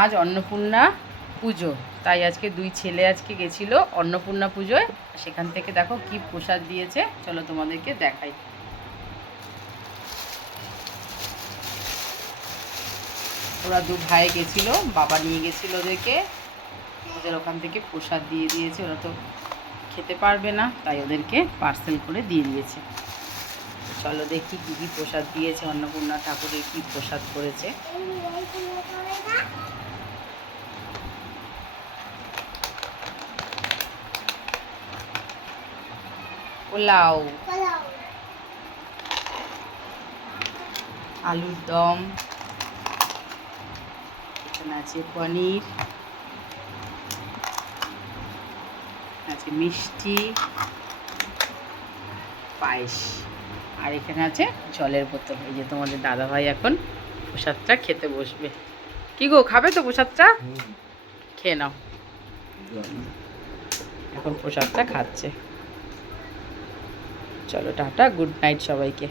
আজ অন্নপূর্ণা পুজো, তাই আজকে দুই ছেলে আজকে গেছিল অন্নপূর্ণা পুজোয়। সেখান থেকে দেখো কি প্রসাদ দিয়েছে, চলো তোমাদেরকে দেখাই। ওরা দু ভাই গেছিল, বাবা নিয়ে গেছিল ওদেরকে, ওদের ওখান থেকে প্রসাদ দিয়ে দিয়েছে। ওরা তো খেতে পারবে না, তাই ওদেরকে পার্সেল করে দিয়ে দিয়েছে। চলো দেখি কী কী প্রসাদ দিয়েছে, অন্নপূর্ণা ঠাকুরের কী প্রসাদ করেছে। পোলাও, আলুর দম, এখানে আছে পনির, আছে মিষ্টি, পায়েস, আর এখানে আছে জলের বোতল। এই যে তোমাদের দাদাভাই এখন প্রসাদটা খেতে বসবে। কি গো, খাবে তো প্রসাদটা? খেয়ে নাও। এখন প্রসাদটা খাচ্ছে। চলো টাটা, গুড নাইট সবাইকে।